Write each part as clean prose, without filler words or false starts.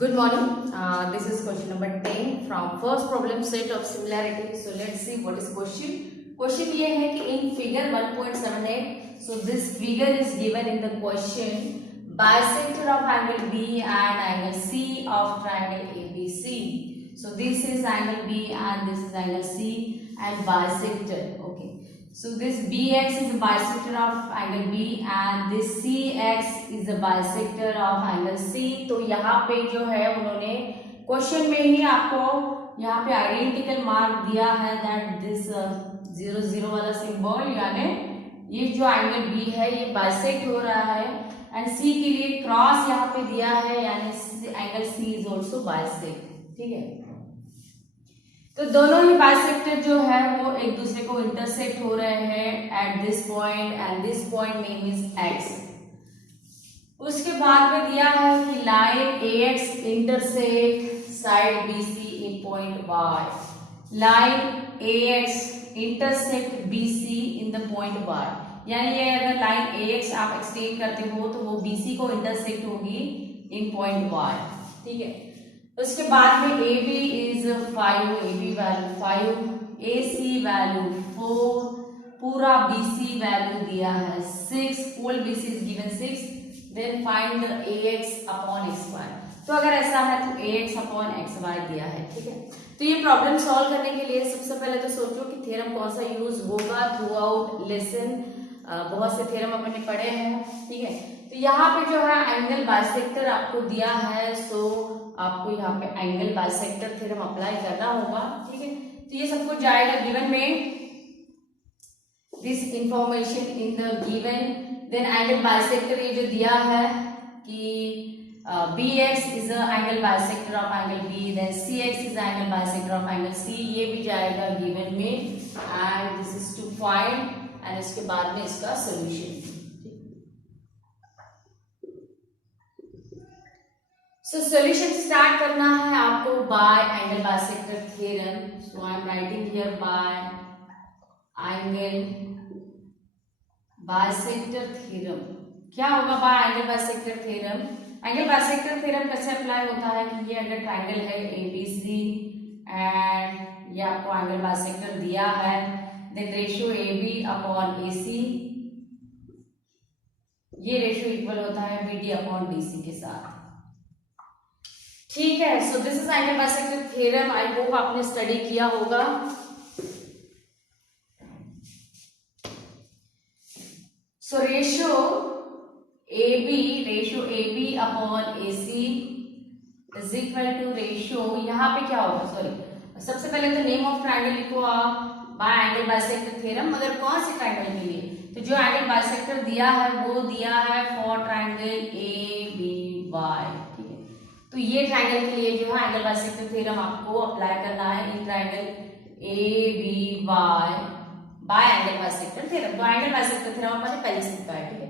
Good morning. This is question number 10 from first problem set of similarity. So let's see what is question. Question ये है कि in figure 1.78, so this figure is given in the question. Bisector of angle B and angle C of triangle ABC. So this is angle B and this is angle C and bisector. Okay. So this BX is a bisector of angle B and this CX is a bisector of angle C. तो यहाँ पे जो है उन्होंने question में ही आपको यहाँ पे आइडेंटिकल मार्क दिया है दैट दिस 0 0 वाला सिंबल, यानी ये जो एंगल B है ये बाइसेक्ट हो रहा है एंड C के लिए क्रॉस यहाँ पे दिया है, यानी angle C is also bisect. ठीक है, तो दोनों ही बाइसेक्टर जो है वो एक दूसरे को इंटरसेक्ट हो रहे हैं at this point and this point name is x. उसके बाद में दिया है कि line AX intersect side BC in point Y. Line AX intersect BC in the point Y, यानी ये अगर लाइन AX आप एक्सटेंड करते हो तो वो BC को इंटरसेक्ट होगी इन पॉइंट Y. ठीक है, उसके बाद में AB is 5, AB value 5, AC value 4, पूरा BC वैल्यू दिया है 6, whole BC is given 6. Then find AX upon XY. तो अगर ऐसा है तो AX अपॉन XY दिया है. ठीक है, तो ये प्रॉब्लम सॉल्व करने के लिए सबसे पहले तो सोचो कि थ्योरम कौन सा यूज होगा थ्रू आउट लेसन. बहुत से थ्योरम अपने पढ़े हैं. ठीक है, तो यहाँ पे जो है एंगल बाइसेक्टर आपको दिया है, सो आपको यहाँ पे एंगल बाइसेक्टर थ्योरम अप्लाई करना होगा. ठीक है, तो ये सब कुछ जाएगा गिवन में, this information in the given. Then angle bisector ये जो दिया है कि BX is angle bisector of angle B, then CX is angle bisector of angle C, ये भी जाएगा गिवन में and this is to find and इसके बाद में इसका सोल्यूशन. सो सोल्यूशन स्टार्ट करना है आपको bye angle bisector theorem. So I am writing here bye angle bisector theorem. क्या होगा bye angle bisector theorem? Angle bisector theorem कैसे अप्लाई होता है कि ये अगर ट्रायंगल है ABC एंड ये आपको एंगल बाइसेक्टर दिया है, then ratio AB upon AC, ये रेशियो इक्वल होता है BD अपॉन DC के साथ. ठीक है, so this is angle bisector theorem. I hope आपने स्टडी किया होगा. So ratio AB upon AC is equal to ratio, यहाँ पे क्या होगा, सॉरी सबसे पहले तो नेम ऑफ ट्रायंगल लिखो आप बाय एंगल बाइसेक्टर थ्योरम. मगर कौन से ट्रायंगल के लिए? तो जो एंगल बाइसेक्टर दिया है वो दिया है फॉर ट्रायंगल ABY. ठीक है, तो ये ट्रायंगल के लिए जो है एंगल बाइसेक्टर थ्योरम आपको अप्लाई करना है in triangle ABY bye angle bisector theorem. तो एंगल बाइसेक्टर थ्योरम आपने पहले सीखा है. ठीक है,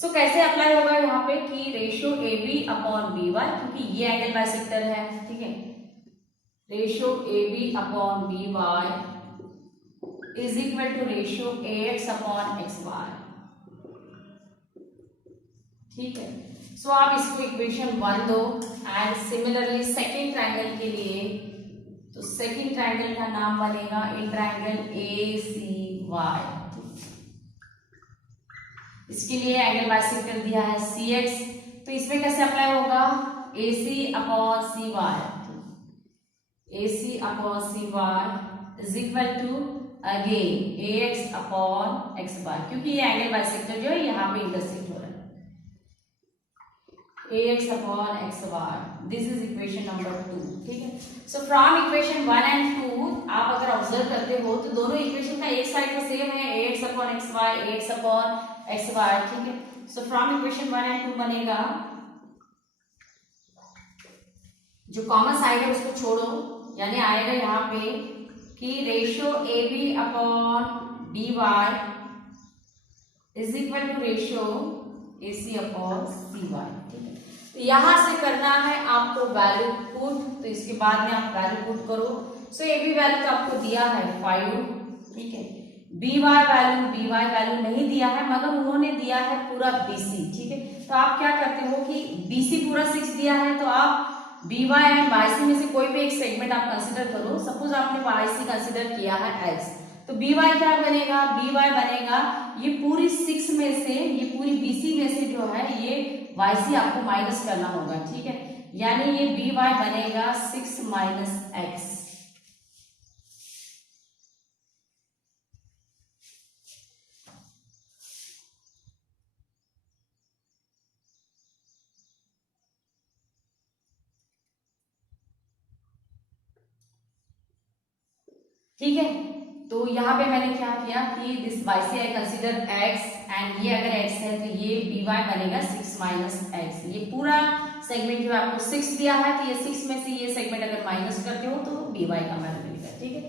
सो कैसे अप्लाई होगा यहाँ पे कि रेशियो AB अपॉन BY, क्योंकि ये एंगल बाइसेक्टर है. ठीक है, ratio AB upon BY is equal to ratio AX upon XY. ठीक है, सो आप इसको इक्वेशन 1 दो एंड सिमिलरली सेकेंड ट्रायंगल के लिए, तो सेकेंड ट्रायंगल का नाम बनेगा इन ट्रायंगल ACY. इसके लिए एंगल बाइसेक्टर दिया है CX, तो इसमें कैसे अप्लाई होगा AC upon CY. AC upon CY is equal to again AX upon XY, क्योंकि ये एंगल बाइसेक्टर जो है यहाँ पे इंटरसेक्ट हो रहा है. AX upon XY, this is equation number 2. ठीक है, सो फ्रॉम इक्वेशन 1 एंड 2 आप अगर ऑब्जर्व करते हो तो दोनों इक्वेशन का एक साइड तो सेम है, AX upon XY, AX upon XY. ठीक है, सो फ्रॉम इक्वेशन 1 एंड 2 बनेगा, जो कॉमन साइड है उसको छोड़ो, यानी आएगा यहाँ पे कि ratio AB upon BY is equal to ratio AC upon CY. ठीक है, तो यहां से करना है आपको वैल्यू पुट, तो इसके बाद में आप वैल्यू पुट करो. सो AB वैल्यू तो आपको दिया है 5. ठीक है, BY वैल्यू नहीं दिया है मगर उन्होंने दिया है पूरा BC. ठीक है, तो आप क्या करते हो कि BC पूरा 6 दिया है तो आप B Y and Y C में से कोई भी एक सेगमेंट आप कंसिडर करो। सपोज आपने वाई सी कंसिडर किया है एक्स, तो बी वाई क्या बनेगा, बी वाई बनेगा ये पूरी 6 में से, ये पूरी बीसी में से जो है ये वाई सी आपको माइनस करना होगा, ठीक है। यानी ये बी वाई बनेगा 6 माइनस एक्स। ठीक है, तो यहाँ पे मैंने क्या किया कि this Y C I consider X and ये अगर एक्स है तो ये बी वाई बनेगा 6 माइनस एक्स। ये पूरा सेगमेंट जो आपको 6 दिया है तो ये 6 में से ये सेगमेंट अगर माइनस करते हो तो बी वाई का वैल्यू मिलेगा, ठीक है।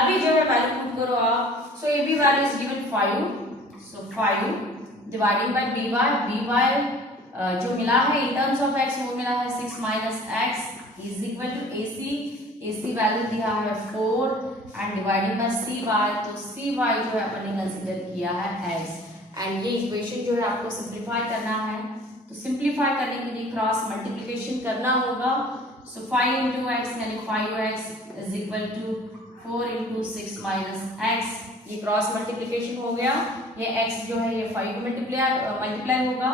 अभी जो है वैल्यू पुट करो आप। So A B value is given 5, so 5 dividing by B Y जो मिला है इन टर्म्स ऑफ एक्स वो मिला है 6 minus X is equal to A C value दिया है 4 and dividing by C Y, तो सी वाई जो है अपन ने कंसिडर किया है एक्स एंड ये इक्वेशन जो है आपको सिंप्लीफाई करना है। तो सिंप्लीफाई करने के लिए क्रॉस मल्टीप्लिकेशन करना होगा। सो 5 इंटू एक्स यानी 5x is equal to 4 into 6 minus X, ये क्रॉस मल्टीप्लिकेशन हो गया। ये x जो है ये 5 मल्टीप्लाई होगा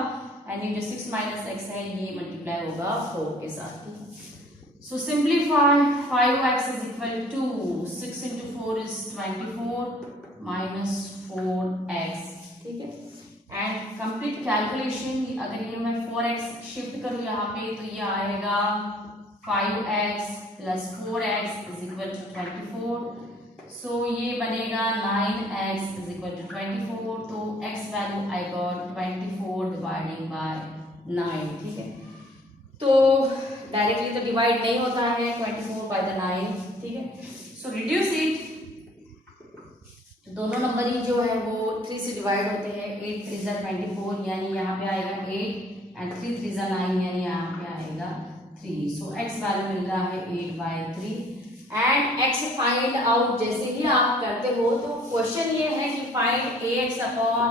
एंड ये जो 6 माइनस एक्स है ये मल्टीप्लाई होगा 4 के साथ। So simplify 5x is equal to 6 into 4 is 24 minus 4x, ठीक है। एंड कंप्लीट कैलकुलेशन अगर ये मैं 4x शिफ्ट करूँ यहाँ पे तो ये आएगा 5x plus 4x is equal to 24। सो ये बनेगा 9x is equal to 24। तो x value I got 24 dividing by 9, ठीक है। तो डायरेक्टली तो डिवाइड नहीं होता है 24 बाय द 9, ठीक है। सो रिड्यूस इट, तो दोनों नंबर ही जो है वो 3 से डिवाइड होते हैं। 8 3 जा 24 यानी यहाँ पे आएगा 8 एंड 3 3 जा 9 यानी यहाँ पे आएगा 3। सो x वैल्यू मिल रहा है 8 by 3 and x find out जैसे ही आप करते हो तो क्वेश्चन ये है कि फाइंड ax अपॉन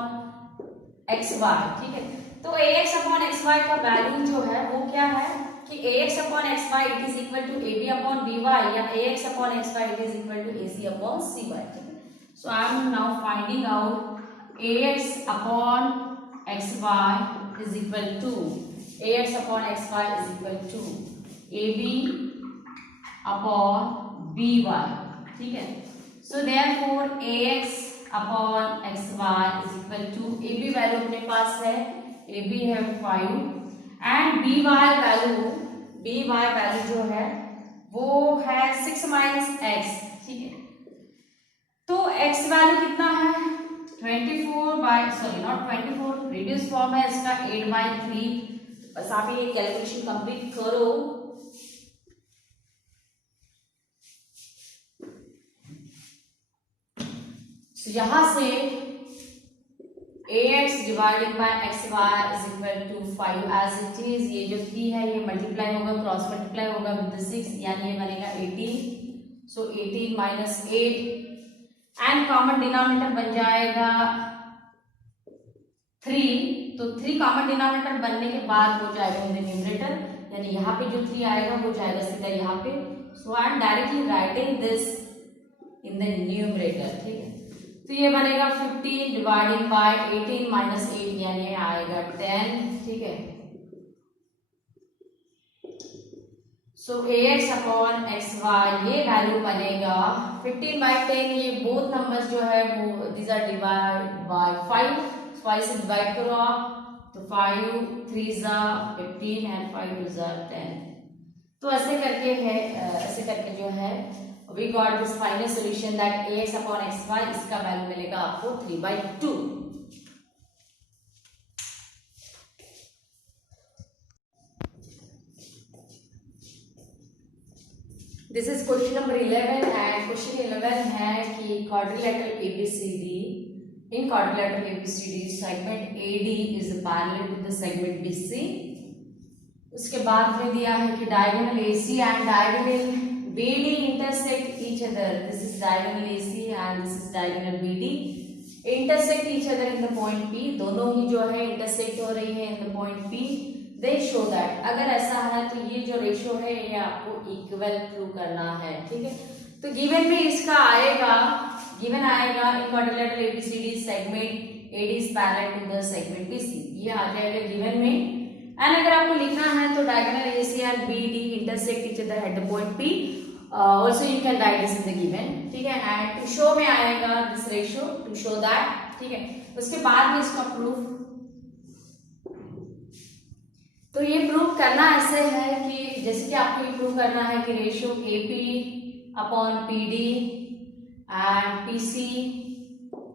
xy, ठीक है। तो ax अपॉन xy का वैल्यू जो है वो क्या है कि ax upon xy it is equal to ab upon by या ax upon xy it is equal to ac upon cy, ठीक है। So I am now finding out ax upon xy is equal to ax upon xy is equal to ab upon by, ठीक है। So therefore ax upon xy is equal to ab value अपने पास है, ab है 5 and by value जो है वो है 6 minus x, ठीक है। तो x वैल्यू कितना है 24 बाय नॉट 24, रिड्यूस फॉर्म है इसका 8 बाय 3। बस आप ये कैलकुलेशन कंप्लीट करो। तो यहां से ax divided by xy is equal to 5 as it is. ये जो 3 है ये मल्टीप्लाई होगा, क्रॉस मल्टीप्लाई होगा विद 6 यानी ये बनेगा 18। सो 18 माइनस 8 एंड कॉमन डिनोमिनेटर बन जाएगा 3। तो 3 कॉमन डिनोमिनेटर बनने के बाद हो जाएगा इन द न्यूमरेटर, यानी यहाँ पे जो 3 आएगा वो जाएगा सीधा यहाँ पे। So I am directly writing this in the numerator, ठीक है। तो ये बनेगा 15 डिवाइडिंग बाय 18 माइनस 8 यानी आएगा 10, ठीक है। सो ax अपॉन xy ये वैल्यू बनेगा 15 बाय 10। ये बोथ नंबर्स जो है वो दीज आर डिवाइड बाय 5, 5 से डिवाइड करो आप तो 5 3 जा 15 एंड 5 2 जा 10। तो ऐसे करके जो है we got this final solution that ax upon xy इसका वैल्यू मिलेगा आपको 3/2। This is question number 11 and question 11 है कि quadrilateral ABCD, in quadrilateral ABCD segment AD is parallel to the segment BC। उसके बाद में दिया है कि diagonal AC and diagonal BD intersect each other। This is diagonal AC and this is diagonal BD intersect each other in the point P। दोनों ही जो है intersect हो रही है in the point P। They show that, अगर ऐसा है तो ये जो रेशो है ये आपको इक्वल प्रूव करना है, ठीक है। तो गिवन में इसका आएगा, गिवन आएगा in quadrilateral ABCD segment AD is parallel to the segment BC, ये आ जाएगा गिवन में। एंड अगर आपको लिखना है तो diagonal AC and BD intersect each other at the point P, also you can write this in the given, ठीक है। एंड टू शो में आएगा this ratio, to show that, ठीक है। उसके बाद में इसका प्रूफ, तो ये प्रूव करना ऐसे है कि जैसे कि आपको ये प्रूव करना है कि ratio AP upon PD and PC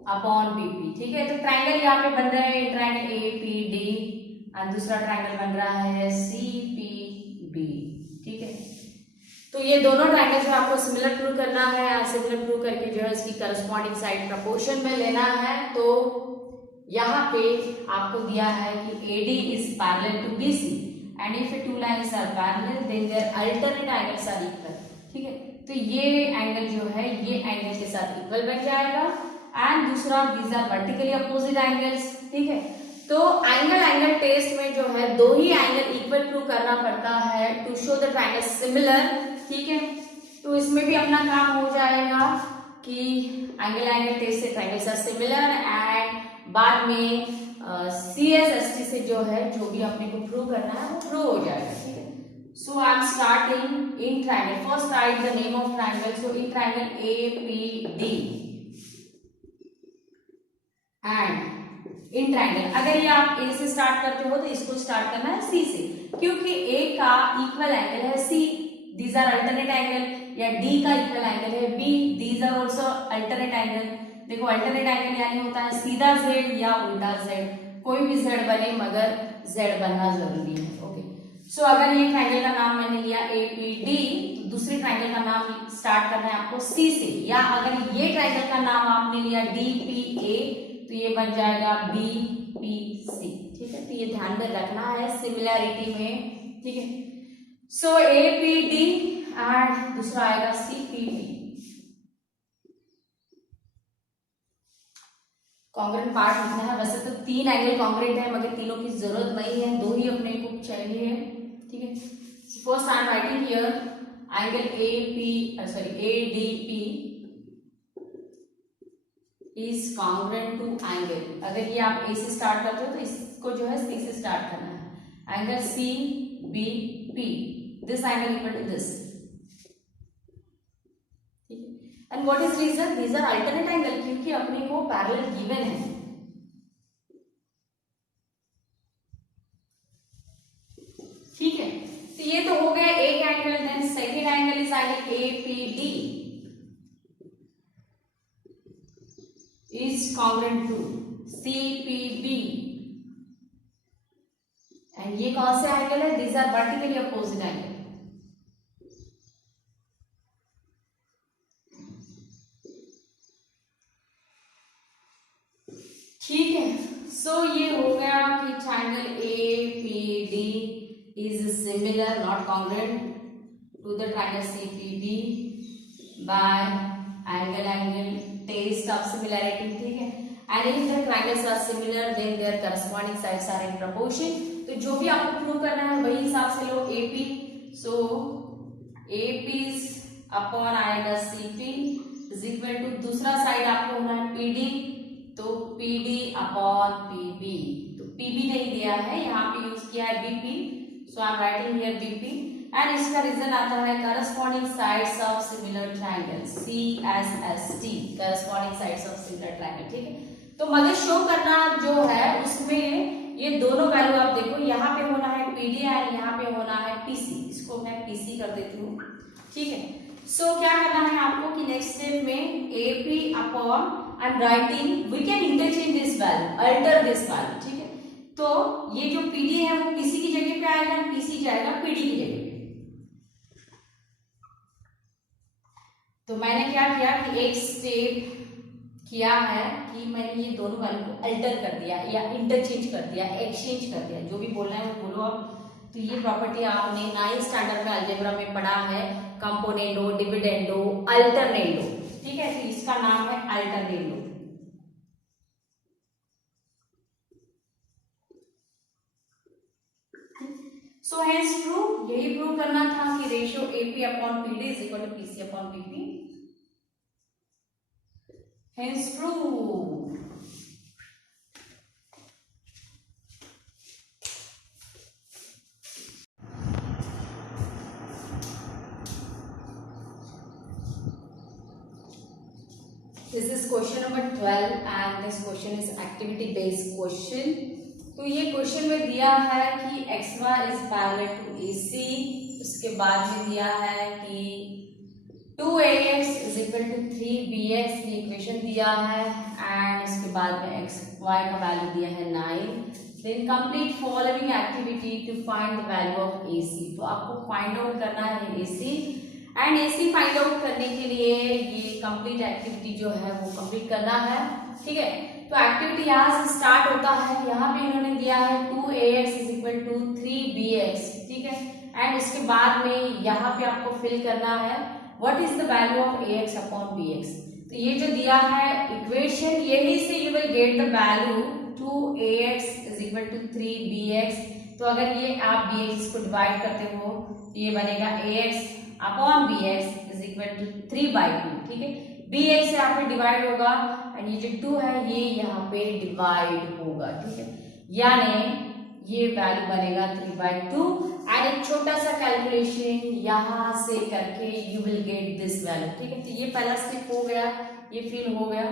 upon PP, ठीक है। तो ट्रायंगल यहाँ पे बन रहा है ट्रायंगल एपीडी एंड दूसरा ट्रायंगल बन रहा है सीपीबी, ठीक है। तो ये दोनों ट्रायंगल जो आपको सिमिलर प्रूव करना है, सिमिलर प्रूव करके जो है इसकी करस्पॉन्डिंग साइड प्रपोर्शन में लेना है। तो यहाँ पे आपको दिया है कि AD is parallel to BC and if two lines are parallel then their alternate angles are equal, ठीक है। तो ये एंगल जो है ये एंगल के साथ इक्वल बन जाएगा एंड दूसरा these are vertically opposite angles, ठीक है। तो एंगल टेस्ट में जो है दो ही एंगल इक्वल प्रूव करना पड़ता है to show the triangle similar, ठीक है। तो इसमें भी अपना काम हो जाएगा कि एंगल टेस्ट से ट्रायंगल्स आर सिमिलर एंड बाद में CSST से जो है जो भी अपने को प्रूव करना है वो प्रूव हो जाएगा, ठीक है। So I am starting in triangle, first write the name of triangle, so in triangle APD and in triangle, अगर ये आप A से स्टार्ट करते हो तो इसको स्टार्ट करना है C से, क्योंकि A का इक्वल एंगल है C, these are alternate angle, या D का इक्वल एंगल है B, these are also alternate angle. देखो अल्टरनेट एंगल यानी होता है सीधा Z या उल्टा Z, कोई भी Z बने मगर Z बनना जरूरी है, ओके। सो अगर ये ट्रायंगल का नाम मैंने लिया APD, तो दूसरे ट्रायंगल का नाम स्टार्ट करना है आपको C से, या अगर ये ट्रायंगल का नाम आपने लिया DPA तो ये बन जाएगा BPC, ठीक है। तो ये ध्यान में रखना है सिमिलैरिटी में, ठीक है। सो APD एंड दूसरा आएगा CPD। कॉन्ग्रेंट पार्ट लिखना है, वैसे तो तीन एंगल कॉन्ग्रेंट है मगर तीनों की जरूरत नहीं है, दो ही अपने को चाहिए है, ठीक है। First I am writing here angle ADP is congruent to angle, अगर ये आप A से स्टार्ट करते हो तो इसको जो है C से स्टार्ट करना है, angle CBP, this angle equal to this, and what is reason, these are alternate angle, क्योंकि अपने को पैरेलल गिवन है, ठीक है। तो ये तो हो गया एक angle, then second angle is angle APD is congruent to CPB and ये कौन सा एंगल है, these are vertically opposite angle, ठीक है। सो ये हो गया कि triangle APD is similar not congruent to the triangle CPB by angle test of similarity, ठीक है। and if the triangles are similar then their corresponding sides are in proportion, तो जो भी आपको प्रूव करना है वही हिसाब से लो AP, सो AP अपॉन आएगा CP इज इक्वल टू दूसरा साइड आपको होना है PD, तो PD अपॉन PB, तो PB नहीं दिया है यहाँ पे यूज किया है BP, so I am writing here BP and इसका रीजन आता है corresponding sides of similar triangle CSST, corresponding sides of similar triangle, ठीक है। तो मगर शो करना जो है उसमें ये दोनों वैल्यू आप देखो, यहाँ पे होना है PD और यहाँ पे होना है PC, इसको मैं PC कर देती हूँ, ठीक है। सो क्या करना है आपको कि नेक्स्ट स्टेप में AP upon I am writing, we can interchange this value, alter this value, ठीक है। तो ये जो PD है वो PC की जगह पे आएगा, PC जाएगा PD की जगह पे। तो मैंने क्या किया कि एक स्टेप किया है कि मैंने ये दोनों वैल्यू को अल्टर कर दिया या इंटरचेंज कर दिया, एक्सचेंज कर दिया, जो भी बोलना है वो बोलो आप। तो ये प्रॉपर्टी आपने 9th स्टैंडर्ड में अलजेब्रा में पढ़ा है, कंपोनेंडो, डिविडेंडो, अल्टरनेंडो, ठीक है। तो इसका नाम है अल्टरनेंडो, सो हेंस ट्रू, यही प्रूव करना था कि ratio AP upon PD is equal to PC upon PP, hence true. This is question number 12 and this question is activity based question. तो ये क्वेश्चन में दिया है कि XY is parallel to AC, उसके बाद में दिया है कि 2AX is equal to 3BX, ये इक्वेशन दिया है एंड इसके बाद में XY का वैल्यू दिया है 9. Then complete following activity to find the value of AC. तो आपको फाइंड आउट करना है AC and AC find out करने के लिए ये कंप्लीट एक्टिविटी जो है वो कंप्लीट करना है, ठीक है। तो एक्टिविटी यहाँ से स्टार्ट होता है, यहाँ पे इन्होंने दिया है 2AX is equal to 3BX, ठीक है, एंड इसके बाद में यहाँ पे आपको फिल करना है what is the value of AX upon BX। तो ये जो दिया है इक्वेशन, यही से you will get the value 2AX is equal to 3BX। तो अगर ये आप BX को डिवाइड करते हो तो ये बनेगा AX upon BX is equal to 3/2, ठीक है। BX से यहाँ पे डिवाइड होगा एंड ये जो 2 है ये यहाँ पे डिवाइड होगा, ठीक है, यानी ये वैल्यू बनेगा 3/2 एंड एक छोटा सा कैलकुलेशन यहाँ से करके you will get this value, ठीक है। तो ये पहला स्टेप हो गया, ये फिल हो गया।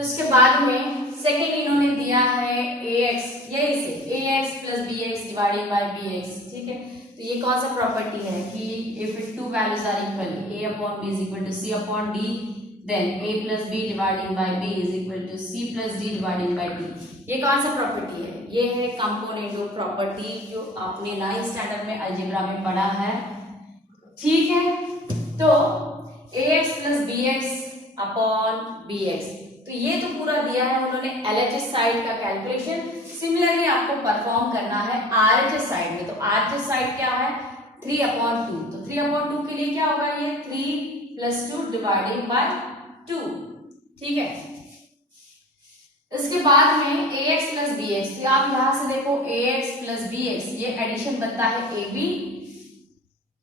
उसके बाद में सेकेंड इन्होंने दिया है AX, यही से AX plus BX divided by BX, ठीक है। तो ये कौन सा प्रॉपर्टी है कि if two values are equal, A upon B is equal to C upon D, then A plus B divided by B is equal to C plus D divided by D। ये कौन सा property है? ये है component property जो आपने 9th standard में algebra में पढ़ा है, ठीक है। तो AX plus BX upon BX, तो ये तो पूरा दिया है उन्होंने LHS साइड का कैलकुलेशन। सिमिलरली आपको परफॉर्म करना है RHS साइड में। तो RHS साइड क्या है 3/2, तो 3/2 के लिए क्या होगा ये 3 + 2 डिवाइडेड बाय 2, ठीक है। इसके बाद में AX प्लस BX, तो आप यहां से देखो AX प्लस BX ये एडिशन बनता है AB,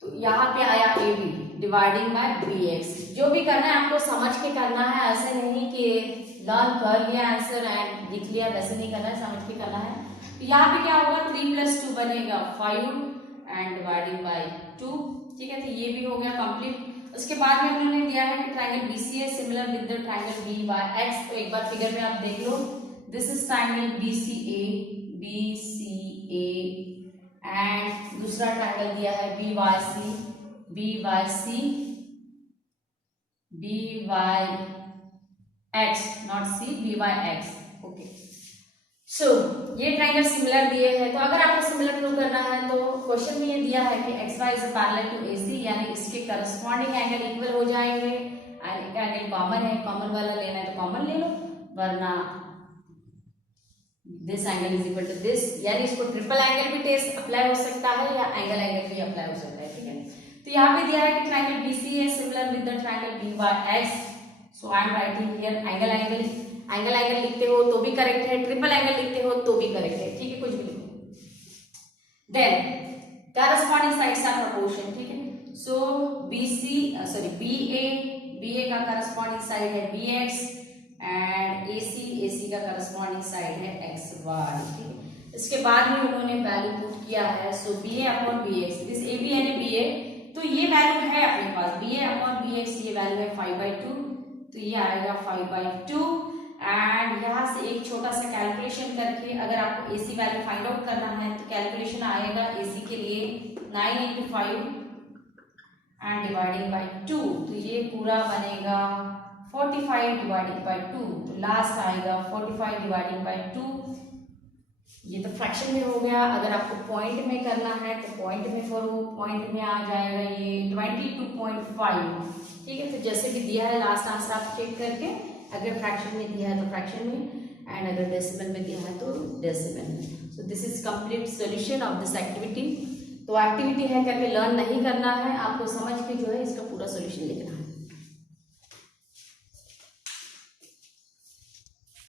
तो यहाँ पे आया AB डिवाइडिंग बाय BX। जो भी करना है आपको समझ के करना है, ऐसे नहीं कि लर्न कर लिया आंसर एंड लिख लिया, वैसे नहीं करना है, समझ के करना है। तो यहाँ पे क्या होगा 3 + 2 बनेगा 5 एंड डिवाइडिंग बाय 2, ठीक है। तो ये भी हो गया कंप्लीट। उसके बाद में उन्होंने दिया है कि triangle BCA similar with the triangle BYX। तो एक बार फिगर में आप देख लो, this is triangle BCA and दूसरा ट्रायंगल दिया है BYC not C, BYX, okay. So ये ट्रायंगल सिमिलर दिए हैं। तो अगर आपको सिमिलर प्रूव करना है तो क्वेश्चन में ये दिया है कि XY is parallel to AC, यानी इसके करस्पॉन्डिंग एंगल इक्वल हो जाएंगे एंड एक एंगल कॉमन है, कॉमन वाला लेना है तो कॉमन ले लो, वरना this angle is equal to this, यानी इसको ट्रिपल एंगल भी टेस्ट अप्लाई हो सकता है या एंगल भी अप्लाई हो सकता है, ठीक है। तो यहाँ पे दिया है कि triangle BCA is similar with the triangle BYX, so I am writing here angle लिखते हो तो भी करेक्ट है, ट्रिपल एंगल लिखते हो तो भी करेक्ट है, ठीक है, कुछ भी लिखो। Then corresponding sides are proportion, ठीक है। सो BA का corresponding साइड है BX एंड AC का corresponding साइड है XY, ठीक है। इसके बाद में उन्होंने वैल्यू पुट किया है, so BA upon BX, this AB यानी BA, तो ये वैल्यू है अपने पास BA अपॉन BX, ये वैल्यू है 5/2, तो ये आएगा 5/2 एंड यहाँ से एक छोटा सा कैलकुलेशन करके अगर आपको AC वैल्यू फाइंड आउट करना है तो कैलकुलेशन आएगा AC के लिए 9 × 5 एंड डिवाइडिंग बाय 2, तो ये पूरा बनेगा 45 डिवाइडिंग बाय 2, तो लास्ट आएगा 45 डिवाइडिंग बाय 2। ये तो फ्रैक्शन में हो गया। अगर आपको पॉइंट में करना है तो पॉइंट में करो, पॉइंट में आ जाएगा ये 22.5, ठीक है। तो जैसे भी दिया है लास्ट आंसर आप चेक करके, अगर फ्रैक्शन में दिया है तो फ्रैक्शन में एंड अगर डेसिमल में दिया है तो डेसिमल में। सो this is complete solution of this activity. तो एक्टिविटी है करके लर्न नहीं करना है, आपको समझ के जो है इसका पूरा सॉल्यूशन लिखना है।